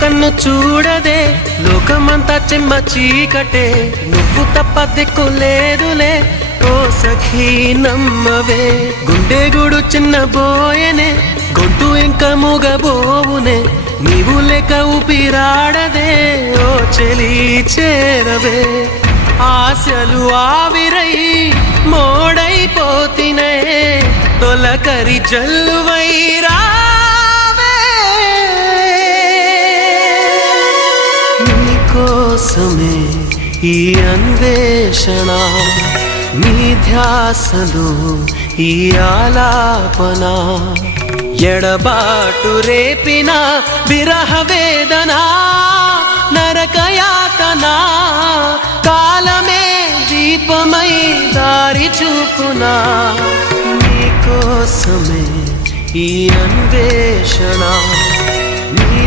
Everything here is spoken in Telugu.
కన్ను చూడదే లోకమంతా చెమ్మ చీకటే నువ్వు తప్ప దిక్కులేదులే ఓ సఖీ నమ్మవే గుండె గుడు చిన్న బోయనే గొంతు ఇంకా మూగబోవునే నీవు లేక ఊపిరాడదే ఓ చెలి చేరవే ఆశలు ఆవిరై మోడైపోతినే తొలకరి జల్లువైరా కోసమే ఈ అన్వేషణ నీ ధ్యాసలో ఈ ఆలాపన ఎడబాటు రేపిన విరహ వేదన నరకయాతన కాలమే దీపమై దారి చూపునా నీ కోసమే ఈ అన్వేషణ నీ